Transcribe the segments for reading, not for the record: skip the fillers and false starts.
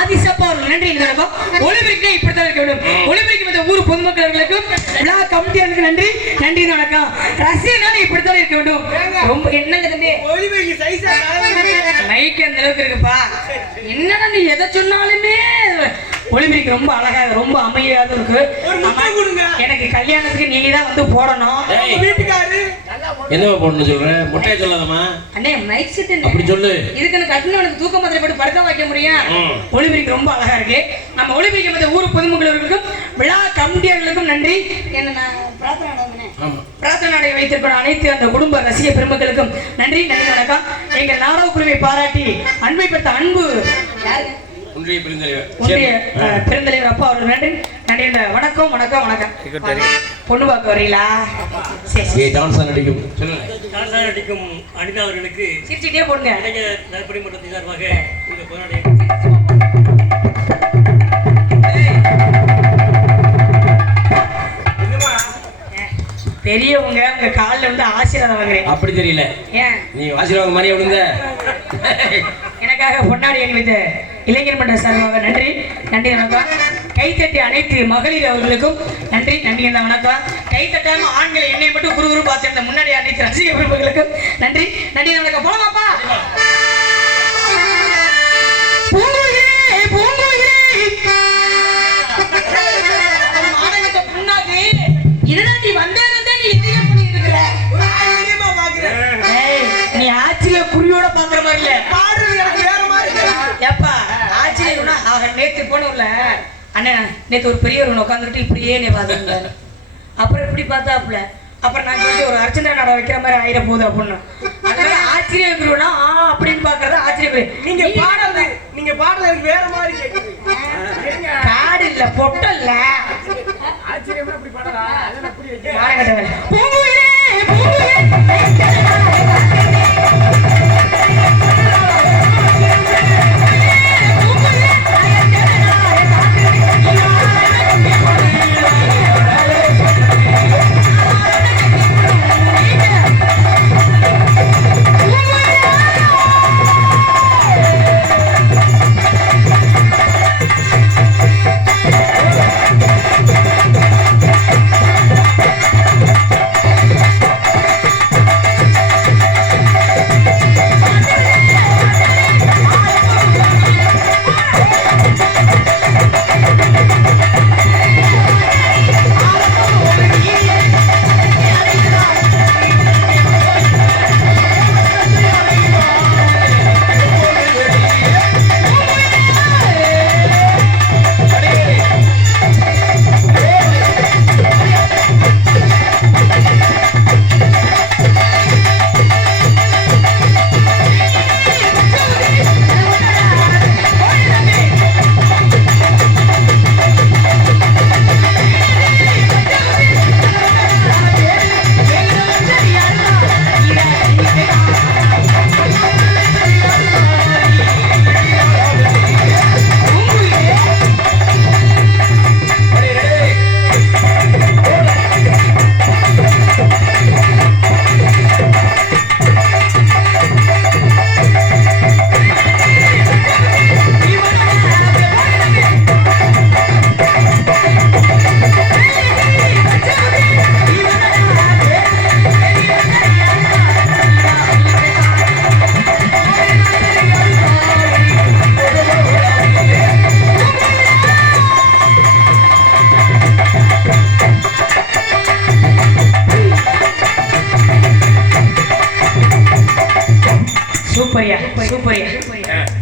ஆதிசப்பா அவர்கள் நன்றி. ஒளிபெருக்கிலே இப்படித்தான் இருக்க வேண்டும். ஒளிபெருக்கும் இந்த ஊர் பொதுமக்களுக்கும் விழா கமிட்டியாருக்கு நன்றி. நன்றி வணக்கம். ரசிகனால இப்படித்தான் இருக்க வேண்டும். ரொம்ப என்னங்க தம்பி மைக்கு அந்த அளவுக்கு இருக்குப்பா. என்னன்னா நீ எதை சொன்னாலுமே ஒளிபெருக்கு ரொம்ப அழகா ரொம்ப அமைதியாக இருக்கு. எனக்கு கல்யாணத்துக்கு நீங்க தான் வந்து போடணும். என்னவா போடணும் சொல்றேன், மொட்டையை சொல்லாதமா அண்ணே. மைக் செட் அப்படி சொல்லு. இதுக்கு கட்டினவனுக்கு தூக்க மாத்திரை போட்டு படுக்க வைக்க முடியும். ஒளிபெருக்கு ரொம்ப அழகா இருக்கு. நம்ம ஒளிபெருக்கு மற்ற ஊர் பொதுமக்களுக்கும் விழா கமிட்டியாளர்களுக்கும் நன்றி. என்ன பிரார்த்தனை நாடை வைத்திருக்கிற அனைத்து அந்த குடும்ப ரசிக பெருமக்களுக்கும் நன்றி. நன்றி வணக்கம். எங்கள் நாடக குழுவை பாராட்டி அன்பை பெற்ற அன்பு ஒன்றிய பெருந்தலைவர் அப்பா அவர்கள் நன்றி. நன்றி. வணக்கம் வணக்கம் வணக்கம். பொண்ணு பார்க்க வரீங்களா? நடிக்கும் அனிதா அவர்களுக்கு சிரிச்சுட்டே போடுங்க. நற்பணி மன்றத்தின் சார்பாக இந்த போராடி பெரியவங்க உங்க காலில் வந்து ஆசீர்வாதம் வாங்குறேன். அப்படி தெரியல, ஏன் நீ ஆசீர்வாதம் மாதிரி விழுந்த. எனக்காக பொன்னாடி அணிவித்த இளைஞர் மன்ற சார்பாக நன்றி. நன்றி வணக்கம். கைத்தட்டி அனைத்து மகளிர் அவர்களுக்கும் நன்றி. நன்றி வணக்கம். கைத்தட்டாம ஆண்களை என்னை மட்டும் குரு பார்த்து முன்னாடி அனைத்து ரசிக பெருமக்களுக்கும் நன்றி. நன்றி வணக்கம். போலாமாப்பா? நீ ஆட்சியில குறியோட பாக்குற மாதிரி இல்ல, எப்பா ஆட்சியில நேத்து போனோம்ல அண்ணன், நேத்து ஒரு பெரியவர் உட்காந்துட்டு இப்படியே நீ பாத்துருந்தாரு. அப்புறம் இப்படி பார்த்தாப்புல. அப்புறம் நான் சொல்லி ஒரு அர்ச்சனை நட வைக்கிற மாதிரி ஆயிர போகுது அப்படின்னு. அதனால ஆச்சரிய குருனா அப்படின்னு பாக்குறது ஆச்சரிய குரு. நீங்க பாடுறது வேற மாதிரி கேக்குது. காடு இல்ல பொட்டல்ல ஆச்சரியமா அப்படி பாடலாம். அதெல்லாம் அப்படி வைக்க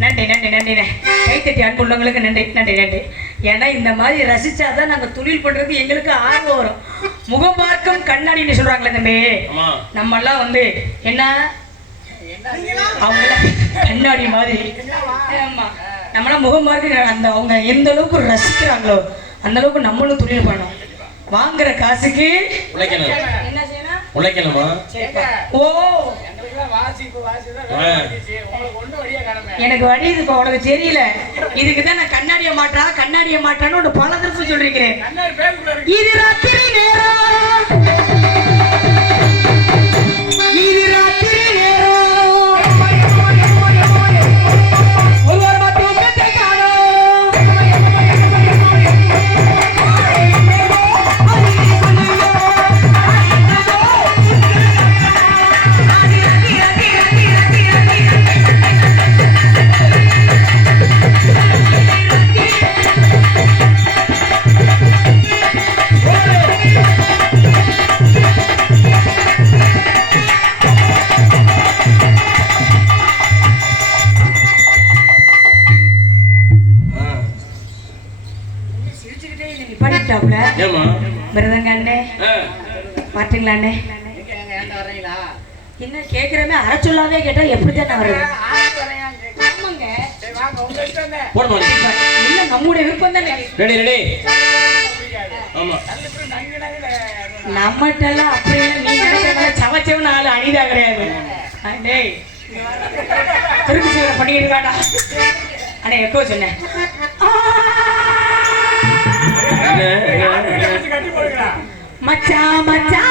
நன்றி நன்றி நன்றி. கைத்தட்டி அன்புள்ளவங்களுக்கு நன்றி நன்றி நன்றி. ஏன்னா இந்த மாதிரி ரசிச்சாதான் நாங்க தொழில் பண்றது எங்களுக்கு ஆர்வம் வரும். முகம் பார்க்கும் கண்ணாடின்னு சொல்றாங்களே தம்பி, நம்ம எல்லாம் வந்து என்ன அவங்க கண்ணாடி மாதிரி. ஆமா, நம்மளாம் முகம் பார்க்க அந்த அவங்க எந்த அளவுக்கு ரசிக்கிறாங்களோ அந்த அளவுக்கு நம்மளும் தொழில் பண்ணணும். வாங்குற காசுக்கு என்ன செய்யணும்? உழைக்கணுமா? ஓ எனக்கு வழி இது உனக்கு தெரியல. இதுக்குதான் நான் கண்ணாடிய மாட்டான்னு ஒரு பல தடவை சொல்லிருக்கிறேன். இது ராத்திரி நேரம், இது ராத்திரி நேரம், ஒரு வாரமா தூக்கத்தை காணோம். கூப்பிட்டாப்புல. ஏமா மிருதங்க அண்ணே மாட்டீங்களா அண்ணே? என்ன கேக்குறமே அரை சொல்லாவே கேட்டா எப்படித்தான் வருது? போடுமா இல்ல நம்முடைய விருப்பம் தானே. ரெடி ரெடி ஆமா நம்மட்டெல்லாம் அப்படி இல்லை. நீ நினைக்கிற சமைச்சவன் ஆளு அனிதா கிடையாது. டேய் துருக்கு சீவரை பண்ணிக்கிட்டு காட்டா அண்ணே எக்கோ சொன்னேன். மச்சா மச்சா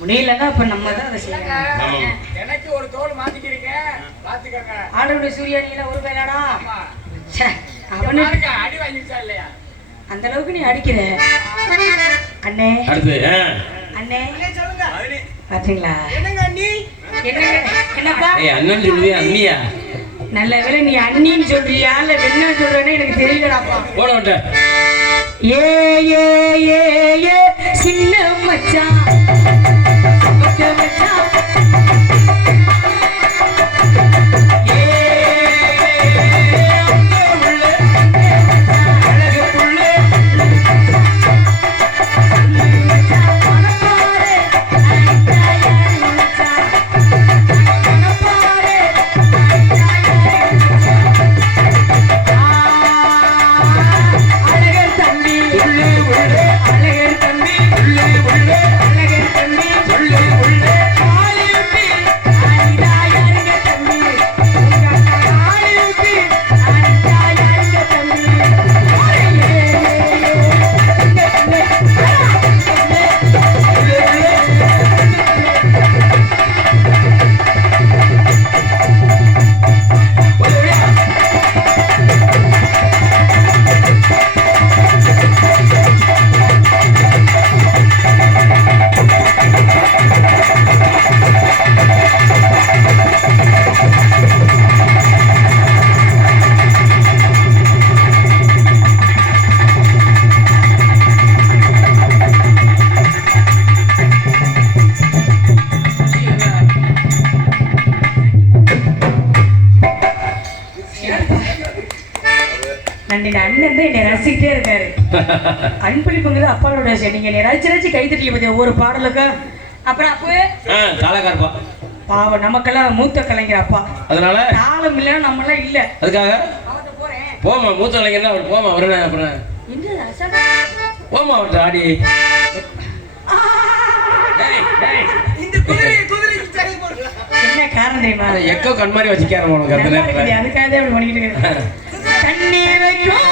முடியலன்னா இப்ப நம்ம தான் அதை செய்யணும். எனக்கு ஒரு தோல் மாத்திக்கிறீங்க பாத்துக்கங்க. ஆண்டவனுடைய சூரியனில ஒரு பேராடா அவனுக்கு அடி வாங்கிச்சா இல்லையா? அந்த அளவுக்கு நீ அடிக்கிற அண்ணே. அடுத்து அண்ணே சொல்லுங்க பாத்தீங்களா? என்னங்க அண்ணி? என்னப்பா அண்ணன் சொல்லுது அண்ணியா? நல்ல வேலை நீ அண்ணின்னு சொல்றியா இல்ல என்ன சொல்றேன்னு எனக்கு தெரியலடாப்பா. போட மாட்டேன். ஏ ஏ ஏ ஏ சின்ன மச்சான் ரசிக்கிட்டே இருக்காரு. அன்பளிப்புங்கிறது அப்பாவோட நீங்க ரசிச்சு ரசிச்சு கை தட்டி பத்தியா ஒவ்வொரு பாடலுக்கும். அப்புறம் அப்போ பாவம் நமக்கெல்லாம் மூத்த கலைஞர் அப்பா, அதனால தாளம் இல்லைன்னா நம்ம எல்லாம் இல்ல. அதுக்காக போமா மூத்த கலைஞர்னா அவர் போமா அவரு அப்புறம் போமா அவர்கிட்ட ஆடி என்ன காரணம் தெரியுமா? எக்கோ கண் மாதிரி வச்சுக்கார உனக்கு அந்த நேரத்தில் அதுக்காக அப்படி பண்ணிக்கிட்டு இருக்கேன். தண்ணீர் வைக்கும்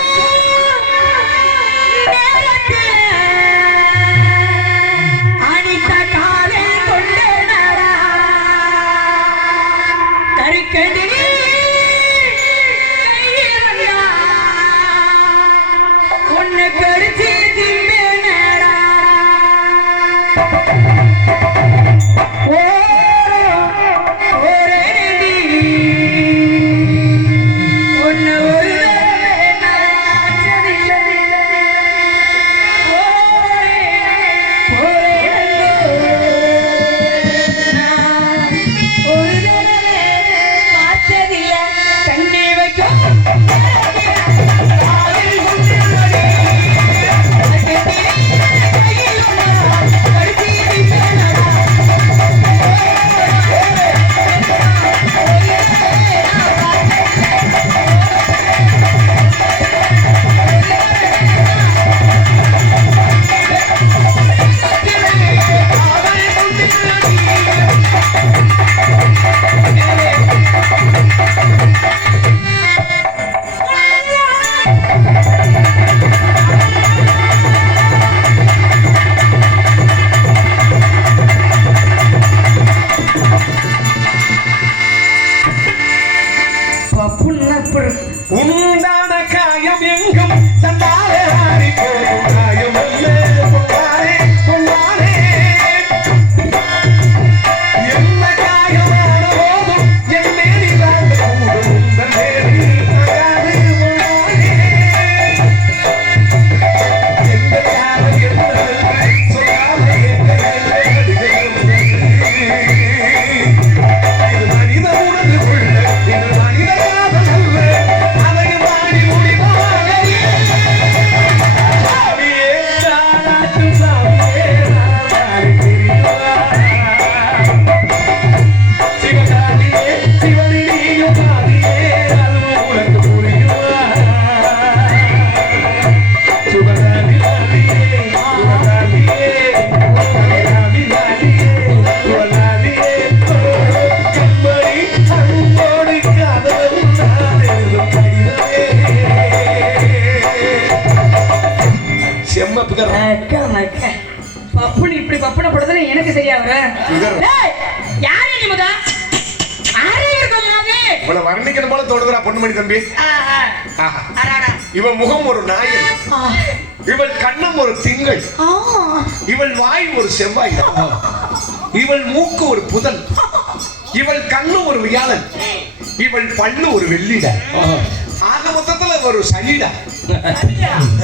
செம்ம பிகர். பப்புனு இப்படி பப்புன படுறது எனக்கு சரியா வர. பிகர். யாரு நீ முத? ஆரே இருக்கோம் நானே. இவள வர்ணிக்கணும் போல தோணுதுடா பொண்ணுமணி தம்பி. ஆஹா. அடடா. இவன் முகம் ஒரு நாயன், இவள் கண்ணம் ஒரு திங்கள், இவள் வாய் ஒரு செவ்வாய், இவள் மூக்கு ஒரு புதன், இவள் கண்ணு ஒரு வியாழன், இவள் பல்லு ஒரு வெள்ளிடா. ஆக மொத்தத்துல ஒரு சனிடா.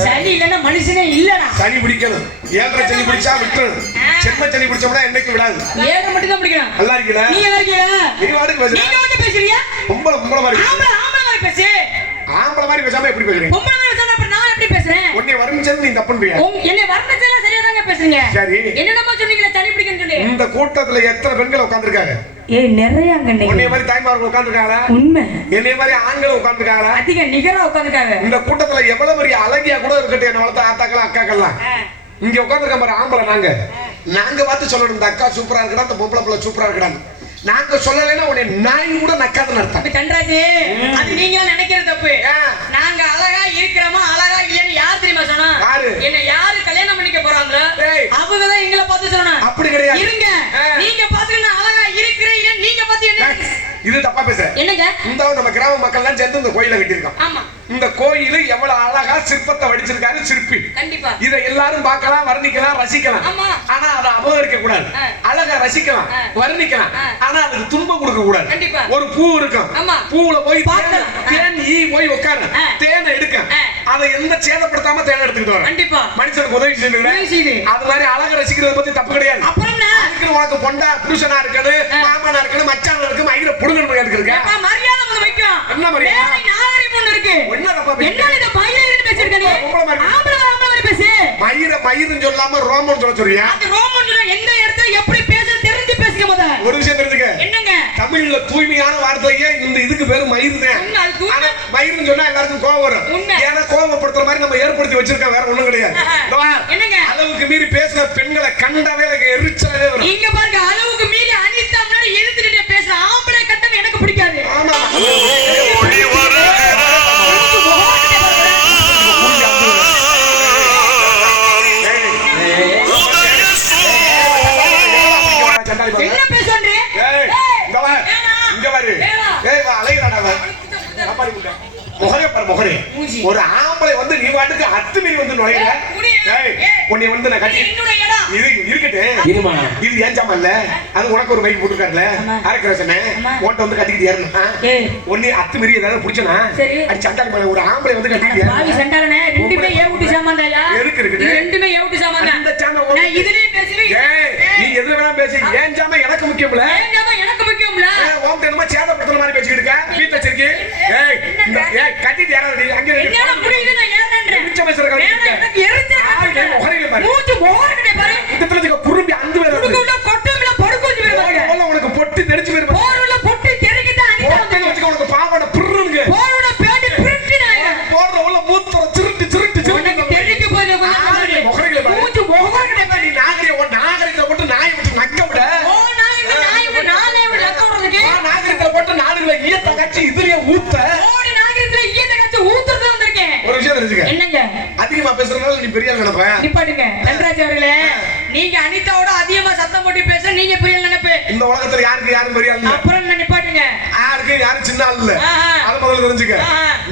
சனி இல்லன்னா மனுஷனே இல்லடா. சனி பிடிக்கணும், ஏழரை சனி பிடிச்சா விட்டுணும், செம்ம சனி பிடிச்சோம்னா என்னைக்கு விடாது. ஏழரை மட்டும் தான் பிடிக்கணும். நல்லா இருக்கீங்களா? நீங்க நல்லா இருக்கீங்களா? நீ வாட்டுக்கு பேசுற. நீங்க வந்து பேசுறீங்க? பொம்பளை மாதிரி. ஆம்பளை மாதிரி பேசு. ஆம்பளை மாதிரி பேசாம எப்படி பேசுறீங்க? பொம்பளை மாதிரி பேசுறா அப்புறம் நான் எப்படி பேசுறேன்? உன்னை வர்ணிச்சது நீ தப்புன்றியா? என்னை வர்ணிச்சதெல்லாம் சரியா தாங்க பேசுறீங்க. சரி. என்னமா சொன்னீங்களே சனி பிடிக்குன்னு சொல்லி. இந்த கூட்டத்துல எத்தனை பெண்கள் உட்கார்ந்திருக்காங்க? நிறையங்க உன்னை மாதிரி தாய்மார்கள் உட்கார்ந்திருக்காங்களா? உண்மை. என்னை மாதிரி ஆண்கள் உட்கார்ந்திருக்காங்களா? அதிக நிகரா உட்கார்ந்திருக்காங்க. இந்த கூட்டத்துல எவ்வளவு பெரிய அழகியா கூட இருக்கட்டும், என்ன வளர்த்த ஆத்தாக்கள் அக்காக்கள்லாம் இங்க உட்கார்ந்திருக்க பாரு ஆம்பளை. நாங்க பார்த்து சொல்லணும், இந்த அக்கா சூப்பரா இருக்கடா, இந்த பொம்பளை பிள்ளை சூப்பரா இருக்கடா. நாங்க சொல்லலைன்னா உன்னை நாய் கூட நக்காதுன்னு அர்த்தம். கன்றாஜி, அது நீங்க நினைக்கிற தப்பு. நாங்க அழகா இருக்கிறோமா அழகா இல்லைன்னு யார் தெரியுமா சொன்னா? என்ன யாரு கல்யாணம் பண்ணிக்க போறாங்களோ அவங்கதான் எங்களை பார்த்து சொல்லணும். அப்படி கிடையாது. இருங்க, நீங்க பாத்துக்கிட்டு நான் அழகா இருக்கிறீங்க, நீங்க பார்த்து என்ன இது தப்பா பேசுற? என்னங்க? இந்த நம்ம கிராம மக்கள் எல்லாம் சேர்ந்து இந்த கோயிலை கட்டியிருக்கோம். ஆமா. இந்த கோயில் எவ்வளவு அழகா சிற்பத்தை வடிச்சிருக்காரு சிற்பி. கண்டிப்பா. இதை எல்லாரும் பார்க்கலாம், வர்ணிக்கலாம், ரசிக்கலாம். ஆனா அதை அபகரிக்க கூடாது. அழகா ரசிக்கலாம், வர்ணிக்கலாம். ஆனா அதுக்கு துன்பம் கொடுக்க கூடாது. கண்டிப்பா. ஒரு பூ இருக்கும், பூவுல போய் தேன் ஈ போய் உட்காரு, தேனை எடுக்க, அதை எந்த சேதப்படுத்தாம தேனை எடுத்துக்கிட்டு வர. கண்டிப்பா. மனுஷனுக்கு உதவி செய்யுது. அது மாதிரி அழகா ரசிக்கிறத பத்தி தப்பு கிடையாது. அப்புறம் உனக்கு பொண்டா புருஷனா இருக்கணும், மாமனா இருக்கணும், மச்சானா இருக்கு, மயில புடுங்கணும் இருக்கு. மரியாதை வந்து வைக்கும். என்ன மரியாதை? நாகரிகம் ஒண்ணு இருக்கு. என்ன தப்பா பேசுற? என்ன இத மயிரன்னு பேசிருக்க நீ? ஆம்பளை பேசு. மயிரன்னு சொல்லாம ரோமன் சொல்றியா? அது ரோமன் சொல்ற எந்த இடத்துல எப்படி பேசணும் தெரிஞ்சு பேசுங்க முத. ஒரு விஷயம் தெரிஞ்சுக்க. என்னங்க? தமிழ்ல தூய்மையான வார்த்தையே இந்த இதுக்கு பேரு மயிர் தான். ஆனா மயிர்னு சொன்னா எல்லாருக்கும் கோவம் வரும். ஏன்னா கோவப்படுத்துற மாதிரி நம்ம ஏற்படுத்தி வச்சிருக்கோம், வேற ஒண்ணும் கிடையாது. என்னங்க? அளவுக்கு மீறி பேசுற பெண்களை கண்டவே எரிச்சலே வரும். இங்க பாருங்க, அளவுக்கு மீறி அனிதா முன்னாடி எழுத்துக்கிட்டே பேசுற ஆம்பளை கட்டம் எனக்கு பிடிக்காது. ஆமா. என்ன பேசுறீங்க? இங்க பாரு. ஏய் வா அலையறாடா வா. சாப்பாடு குடுடா. முகரே ஒரு ஆம்பளை வந்து நீ வாட்டுக்கு அத்துமீறி வந்து நுழையற. ஏய் உன்னை வந்து நான் கட்டி இது இருக்கட்டே. இருமா. இது ஏன் ஜாமா இல்ல? அது உனக்கு ஒரு பைக் போட்டுருக்காருல. அரக்கரசனே ஓட்ட வந்து கட்டிக்கிட்டு ஏறணும். உன்னை அத்துமீறி ஏதாவது புடிச்சனா? அடி சண்டால மேல ஒரு ஆம்பளை வந்து கட்டிக்கிட்டு ஏறணும். பாவி சண்டாலனே ரெண்டுமே ஏவுட்டி சாமான்தாயா? இருக்கு. இது ரெண்டுமே ஏவுட்டி சாமான். அந்த சாமா நான் இதுலயே பேசுறேன். ஏய் நீ எதுல வேணா பேசி. ஏன் ஜாமா எனக்கு முக்கியம்ல? ஏன் ஜாமா எனக்கு முக்கியம்ல? உன்கிட்ட என்னமா சேதப்படுத்துற மாதிரி பேசிக்கிட்டு இருக்க? வீட்ல வச்சிருக்கீ? ஏய் கட்டிட்டு ஏறாதடி. அங்க என்ன புரியுது நான் ஏறறேன். மிச்ச பேசுறங்க. எனக்கு எரிச்சல் முகரையில பாரு. மூச்சு முகரையில பாரு. இந்த குறும்பி அந்த வேற குறும்புல கொட்டம்ல படுக்குஞ்சு வேற பாரு. போல உனக்கு பொட்டி தெரிஞ்சு வேற பாரு. போறல பொட்டி தெரிக்குதா அனிதா வந்து உனக்கு பாவாடை புருங்க. போறல பேடி புருட்டினாயா. போறல உள்ள மூத்திர திருட்டு உனக்கு தெரிக்கு போய் முகரையில பாரு. மூச்சு முகரையில பாரு. நீ நாகரிகத்தை போட்டு நாயை விட்டு நக்க விட. ஓ நாயை விட்டு நானே விட நக்க விடுறதுக்கு. நாகரிகத்தை போட்டு நாடுகளை ஈயத்த கட்சி இதுலயே ஊத்த. ஓடி நாகரிகத்துல ஈயத்த கட்சி ஊத்துறத வந்திருக்கேன். ஒரு விஷயம் தெரிஞ்சுக்க. என்னங்க? அதிகமா பேசுறதுனால நீ பெரிய ஆள் நினைப்ப. நிப்பாட்டுங்க தன்ராஜ் அவர்களே. நீங்க அனிதாவோட அதிகமா சத்தம் போட்டு பேச நீங்க பெரிய ஆள் நினைப்ப. இந்த உலகத்துல யாரும் பெரிய ஆள் இல்ல. அப்புறம் என்ன நிப்பாட்டுங்க. யாரும் சின்ன ஆள் இல்ல. அத முதல்ல தெரிஞ்சுக்க.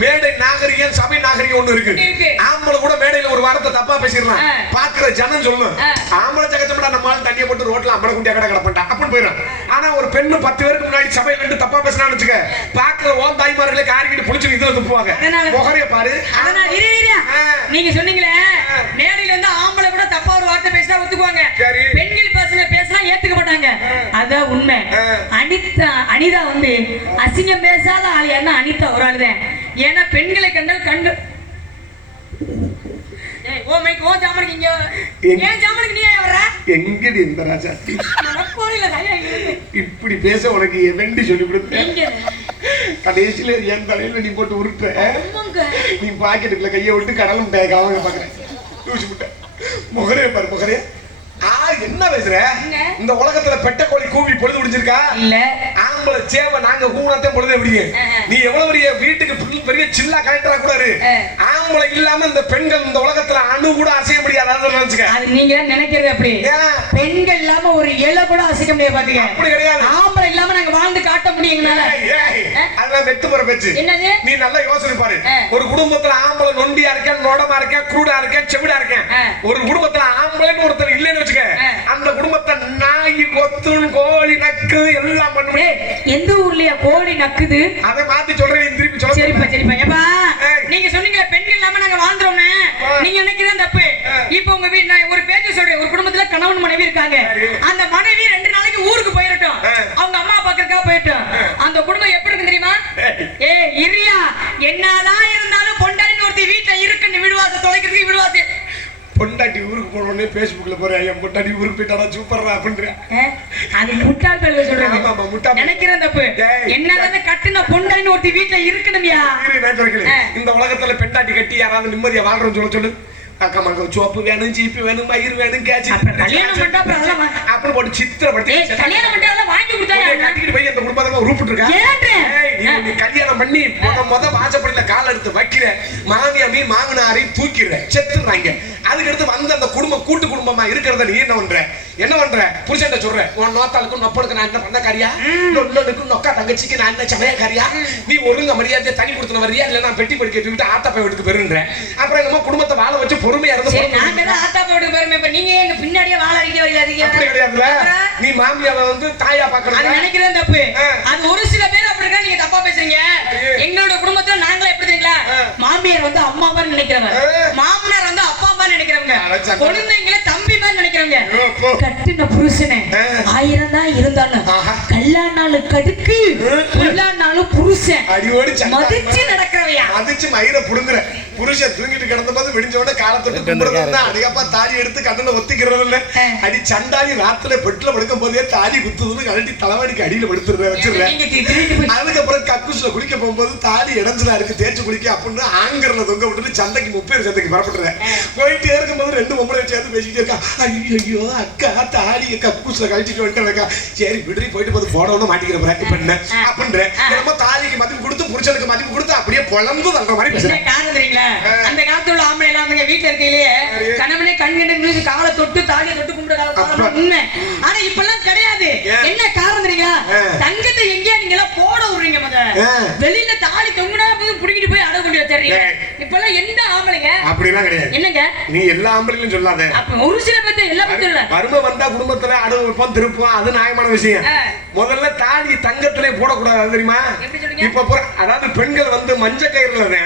மேடை நாகரிகம் சபை நாகரிகம் ஒண்ணு இருக்கு. ஆம்பளை கூட மேடையில ஒரு வார்த்தை தப்பா பேசிரலாம். பாக்குற ஜனம் சொல்லணும். ஆம்பளை ஜகச்சப்படா நம்ம ஆள் தண்ணிய போட்டு ரோட்ல அம்பளை குண்டியா கடப்பட்டா அப்படி போயிடும். ஆனா ஒரு பெண்ணு 10 பேருக்கு முன்னாடி சபையில இருந்து தப்பா பேசினான்னு வச்சுக்க, பாக்குற ஓம் தாய்மார்களே காரிக்கிட்டு புடிச்சு இதுல துப்புவாங்க. முகரைய பாரு. அதனால நீங்க சொன்னீங்களே மேடையில இருந்து ஆம்பளை கூட தப்பா ஒரு வார்த்தை பேசினா ஒத்துக்குவாங்க, பெண்கள் பேசினா ஏத்துக்க மாட்டாங்க. அதான் உண்மை. அனிதா வந்து அசிங்கம் பேசாத ஆள் என்ன அனிதா ஒரு ஆள் தான். ஏன்னா பெண்களை கண்டால் கண்டு இப்படி பேச உனக்கு வெண்டி சொல்லி கொடுத்தேன். கடைசியில என் தலையில நீ போட்டு உருட்ட. நீ பாக்கெட்டுக்குள்ள கையை விட்டு கடலும் அவங்க பாக்குறேன். முகரே பாரு முகரே. என்ன பேசுற? இந்த உலகத்துல பெட்ட கோழி கூவி பொழுது முடிஞ்சிருக்கா? இல்ல. ஆமா ஆம்பளை சேவை நாங்க கூணாத்தே பொழுது எப்படிங்க நீ எவ்வளவு பெரிய வீட்டுக்கு பெரிய சில்லா கலெக்டரா கூட இரு ஆம்பளை இல்லாம இந்த பெண்கள் இந்த உலகத்துல அணு கூட அசைய முடியாது அதை நினைச்சுக்க அது நீங்க நினைக்கிறது அப்படி பெண்கள் இல்லாம ஒரு இலை கூட அசைக்க முடியாது பாத்தீங்க அப்படி கிடையாது ஆம்பளை இல்லாம நாங்க வாழ்ந்து காட்ட முடியுங்கனால அதெல்லாம் வெத்து போற பேச்சு என்னது நீ நல்லா யோசனை பாரு ஒரு குடும்பத்துல ஆம்பளை நொண்டியா இருக்கேன் நோடமா இருக்கேன் குருடா இருக்கேன் செவிடா இருக்கேன் ஒரு குடும்பத்துல ஆம்பளைன்னு ஒருத்தர் இல்லைன்னு வச்சுக்க அந்த குடும்பத்தை நாய் கொத்துன் கோழி நக்கு எல்லாம் பண்ணுமே எந்த ஊர்லயா கோழி நக்குது அதை மாத்தி சொல்றேன் நீ திருப்பி சொல்ல சரிப்பா சரிப்பா ஏப்பா நீங்க சொன்னீங்களே பெண்கள் இல்லாம நாங்க வாழ்ந்துறோம்னு நீங்க நினைக்கிறதா தப்பு இப்போ உங்க வீட்டு நான் ஒரு பேச்சு சொல்றேன் ஒரு குடும்பத்துல கணவன் மனைவி இருக்காங்க அந்த மனைவி 2 நாளைக்கு ஊருக்கு போயிரட்டும் அவங்க அம்மா பாக்கறதுக்காக போயிட்டோம் அந்த குடும்பம் எப்படி இருக்கு தெரியுமா இரியா என்னதான் இருந்தாலும் பொண்டாட்டின்னு ஒருத்தி வீட்டுல இருக்குன்னு விடுவாச தொலைக்கிறதுக்கு விடுவாசு பொண்டாட்டி ஊருக்கு போனோடனே பேஸ்புக்ல போறேன் என் பொண்டாட்டி ஊருக்கு போயிட்டாடா சூப்பர்ரா அப்படின்ற அது முட்டாள்கள் சொல்றாங்க நினைக்கிறேன் தப்பு என்னதான் கட்டுன பொண்டாட்டின்னு ஒருத்தி வீட்டுல இருக்கணும்யா இந்த உலகத்துல பெண்டாட்டி கட்டி யாராவது நிம்மதியா வாழ்றோம் சொல்ல சொல்லு அக்கா மங்க சோப்பு வேணும் ஜீப்பு வேணும் மயிர் வேணும் கேட்சி கல்யாணம் பண்ணா அப்புறம் போட்டு சித்திரப்படுத்தி கல்யாணம் பண்ணா அதெல்லாம் வாங்கி கொடுத்தாங்க கட்டிக்கிட்டு போய் அந்த குடும்பத்தை உருப்பிட்டு இருக்கா நீ கல்யாணம் பண்ணி முத வாசப்படியில கால் எடுத்து வைக்கிற மாமியாமி மாமனாரை தூக்கிடுற செத்துறாங்க அதுக்கடுத்து வந்து அந்த குடும்பம் கூட்டு குடும்பமா இருக்கிறத நீ என்ன பண்ற புருஷன்ட்ட சொல்ற உன் நோத்தாளுக்கும் நொப்பனுக்கு நான் என்ன பண்ண காரியா நொல்லுக்கும் நொக்கா தங்கச்சிக்கு நான் என்ன சமய காரியா நீ ஒழுங்க மரியாதை தனி கொடுத்துன வரியா இல்ல நான் பெட்டி படிக்க விட்டு ஆத்தா போய் வீட்டுக்கு பெருன்ற அப்புறம் நம்ம குடும்பத்தை வாழ வச்சு பொறுமையா இருந்து நாங்க தான் ஆத்தா போய் வீட்டுக்கு பெருமை இப்ப நீங்க எங்க பின்னாடியே வாழ அடிக்க வரீங்க அப்படி கிடையாதுல நீ மாமியாவை வந்து தாயா பாக்கணும் அது நினைக்கிறேன் தப்பு அது ஒரு சில பேர் அப்படி இருக்கா நீங்க தப்பா பேசுறீங்க எங்களோட குடும்பத்துல நாங்களே எப்படி தெரியுங்களா மாமியார் வந்து அம்மா மாதிரி நினைக்கிறவங்க மாமனார் வந்து அப்பா மாதிரி நினைக்கிறவங்க குழந்தைங்கள தம்பி மாதிரி நினைக்கிறவங்க கட்டின புருஷனே 1000 தான் இருந்தாலும் கல்யாணாலும் கடுக்கு கல்யாணாலும் புருஷன் அடியோடி மதிச்சு நடக்கிறவையா மதிச்சு மயிரை புடுங்குற புருஷன் தூங்கிட்டு கிடந்த போது விடிஞ்ச உடனே காலத்தொட்டு கும்பிடுறதுதான் அடியப்பா தாலி எடுத்து கண்ணனை ஒத்திக்கிறது இல்ல அடி சண்டாடி ராத்துல பெட்ல படுக்கும் போதே தாலி குத்துதுன்னு கழட்டி தலைவாடிக்கு அடியில படுத்துடுற வச்சிருக்கேன் அதுக்கப்புறம் கக்கூஸ்ல குளிக்க போகும்போது தாலி இடஞ்சலா இருக்கு தேய்ச்சி குளிக்க அப்படின்னு ஆங்கர்ல தொங்க விட்டுட்டு சந்தைக்கு 30 சந்தைக்கு பரப்பிட்டுறேன் போயிட்டே இருக்கும்போது 2 பொம்பளை சேர்ந்து பேசிக்கிட்டே இருக்கா ஐயோ அக்கா தாலியை கக்கூஸ்ல கழிச்சிட்டு வந்துட்டேன்க்கா சரி விடுறி போயிட்டு போது போடவும் மாட்டிக்கிற இப்ப என்ன அப்படின்ற நம்ம தாலிக்கு மதிப்பு கொடுத்து புருஷனுக்கு மதிப்பு கொடுத்து அப்படியே பொழந்து தள்ளுற மாதிரி பேசுறேன் காரணம் தெரியுங்களா அந்த காலத்துல உள்ள ஆம்பளை எல்லாம் அவங்க வீட்டுல இருக்கையிலேயே கணவனே கண்கண்டு காலை தொட்டு தாலியை தொட்டு கும்பிட காலம் உண்மை ஆனா இப்ப எல்லாம் கிடையாது என்ன காரணம் தெரியுங்களா தங்கத்தை எங்கேயா நீங்க எல்லாம் போட விடுறீங்க முத வெளியில தாலி தொங்குனா போய் புடிக்கிட்டு போய் அடகு கொண்டு வச்சிடுறீங்க இப்ப எல்லாம் எந்த ஆம்பளைங்க அப்படிலாம் கிடையாது என்னங்க நீ எல்லா ஆம்பளையும் சொல்லாத அப்ப ஒரு சில பேர் எல்லா பேரும் இல்ல வறுமை வந்தா குடும்பத்துல அடகு வைப்போம் திருப்போம் அது நியாயமான விஷயம் முதல்ல தாலி தங்கத்திலே போடக்கூடாது தெரியுமா இப்ப அதாவது பெண்கள் வந்து மஞ்ச கயிறுல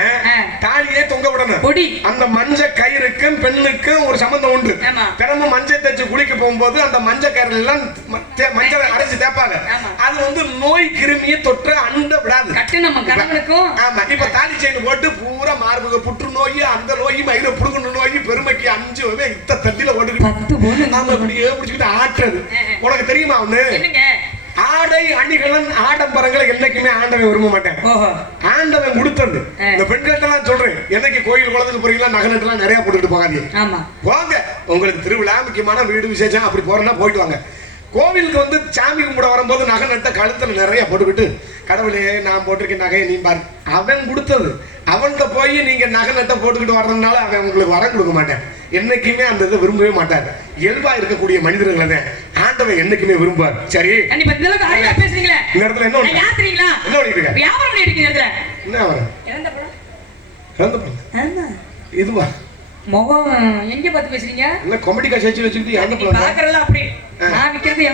தாலியே தொங்க விடணும் அந்த மஞ்ச கயிறுக்கும் பெண்ணுக்கும் ஒரு சம்பந்தம் உண்டு தினமும் மஞ்சள் தேய்ச்சி குளிக்க போகும்போது அந்த மஞ்ச கயிறுல எல்லாம் மஞ்சள் அரைச்சு தேய்ப்பாங்க அது வந்து நோய் கிருமியை தொற்று அண்ட விடாது ஆமா இப்ப தாலி செயின் போட்டு பூரா மார்பக புற்றுநோய் அந்த நோய் மயிர புடுகுன நோய் பெருமைக்கு 5 வகை இத்த தட்டில ஓட்டுக்கிட்டு நாம அப்படியே பிடிச்சிக்கிட்டு ஆட்டுறது உனக்கு தெரியுமா ஒண்ணு ஆடை அணிகலன் ஆடம்பரங்களை என்னைக்குமே ஆண்டவன் விரும்ப மாட்டேன் ஆண்டவன் கொடுத்தது இந்த பெண்கள்ட்ட எல்லாம் சொல்றேன் என்னைக்கு கோயில் குளத்துக்கு போறீங்களா நகை நட்டுலாம் நிறைய போட்டுக்கிட்டு போகாதீங்க வாங்க உங்களுக்கு திருவிழா முக்கியமான வீடு விசேஷம் அப்படி போறேன்னா போயிட்டு வாங்க கோவிலுக்கு வந்து சாமி கும்பிட வரும்போது நகை நட்ட கழுத்துல நிறைய போட்டுக்கிட்டு கடவுளே நான் போட்டிருக்கேன் நகையை நீ பாரு அவன் கொடுத்தது அவன்கிட்ட போய் நீங்க நகை நட்டை போட்டுக்கிட்டு வர்றதுனால அவன் உங்களுக்கு வரம் கொடுக்க மாட்டேன் என்னைக்குமே அந்த இதை விரும்பவே மாட்டார் இயல்பா இருக்கக்கூடிய மனிதர்களை தான் ஆண்டவன் என்னைக்குமே விரும்புவார் சரி இந்த இடத்துல என்ன இதுவா முகம் எங்க பார்த்து பேசுறீங்க இல்ல காமெடி காட்சி வச்சுக்கிட்டு அப்படி நான் விக்கிறது